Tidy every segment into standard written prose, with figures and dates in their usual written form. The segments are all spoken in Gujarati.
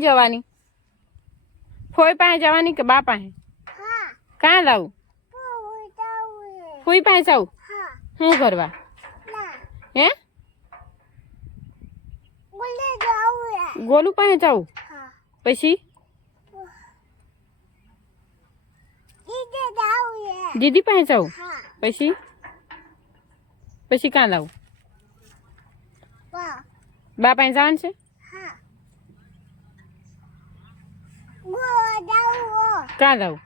જવાની ફોઈ પાસે જવાની કે બા પાસે કાં જાવું ફોઈ પાસે જાવું શું કરવા હે ગોલું પાસે જાવું પછી દીદી પાસે જાવું પછી પછી કાં જાવું બા પાસે જવાનું છે કાં જાવું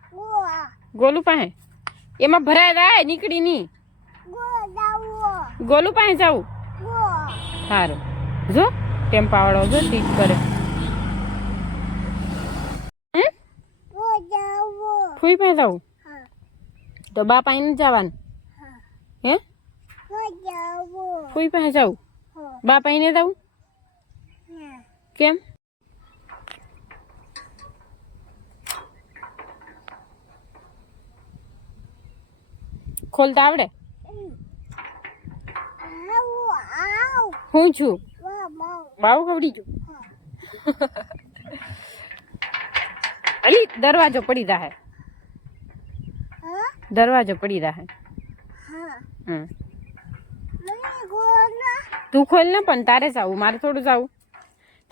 ગોલું પાસે એમાં ભરાય જાય નીકળી ની ગોલું પાસે જાવું સારું જો ટેમ્પાવાળો જો ટીક કરે ફૂઈ પાસે જાવું તો બા પાસે નથી જવાનું હે ફૂઈ પાસે જાવું બા પાસે ને જાવું કેમ ખોલતા આવડે હું છું બાવ ખવડી છું અલી દરવાજો પડી જાહે દરવાજો પડી જાહે તું ખોલ ને પણ તારે જાવું મારે થોડું જાવું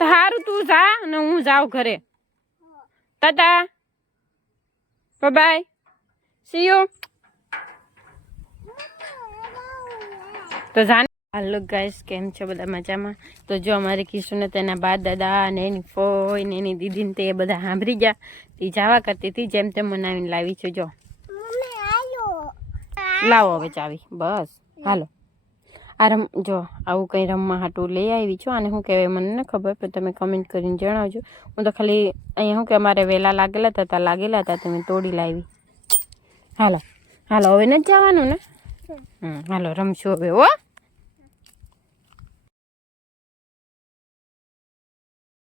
તો સારું તું જા અને હું જાઉં ઘરે Tata bye bye see you તો જાને હાલો ગાઈસ કેમ છો બધા મજામાં તો જો અમારે કિશુને તેના બા દાદા અને એની ફોઈ ને એની દીદીને તે બધા સાંભળી ગયા તે જવા કરતી હતી જેમ તેમ મનાવીને લાવી છે જો લાવો હવે ચાવી બસ હાલો આ જો આવું કંઈ રમવા હાટું લઈ આવી છું અને શું કહેવાય મને ન ખબર પણ તમે કમેન્ટ કરીને જણાવજો હું તો ખાલી અહીંયા શું કે અમારે વહેલા લાગેલા હતા તમે તોડી લાવી હાલો હાલો હવે નથી જવાનું ને હાલો રમશું હવે હો